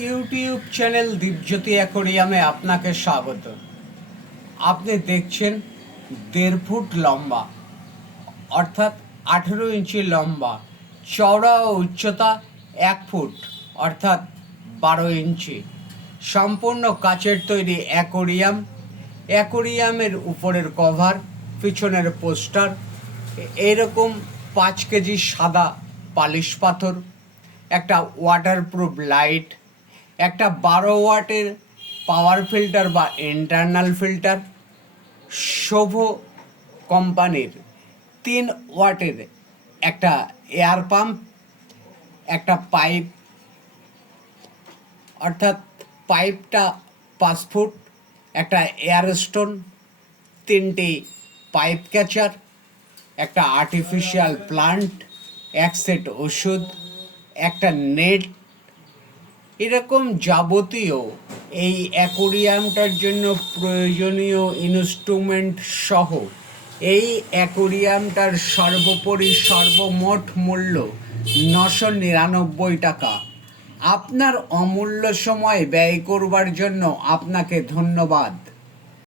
YouTube channel Dipjyoti অ্যাকোরিয়ামে আপনাকে স্বাগত। আপনি দেখছেন 1.5 ফুট লম্বা অর্থাৎ 18 ইঞ্চি লম্বা, চওড়া ও উচ্চতা 1 ফুট অর্থাৎ 12 ইঞ্চি, সম্পূর্ণ কাচের তৈরি অ্যাকোরিয়ামের উপরের কভার, পিছনের পোস্টার, এরকম 5 কেজি সাদা পালিশ পাথর, একটা ওয়াটারপ্রুফ লাইট, একটা 12 ওয়াটের পাওয়ার ফিল্টার বা ইন্টারনাল ফিল্টার, শোভো কোম্পানির 3 ওয়াটের একটা এয়ার পাম্প, একটা পাইপ অর্থাৎ পাইপটা 5 ফুট, একটা এয়ার স্টোন, 3টি পাইপ ক্যাচার, একটা আর্টিফিশিয়াল প্লান্ট, 1 সেট ওষুধ, একটা নেট, এরকম যাবতীয় এই অ্যাকোরিয়ামটার জন্য প্রয়োজনীয় ইনস্ট্রুমেন্ট সহ এই অ্যাকোরিয়ামটার সর্বোপরি সর্বমোট মূল্য 999 টাকা। আপনার অমূল্য সময় ব্যয় করবার জন্য আপনাকে ধন্যবাদ।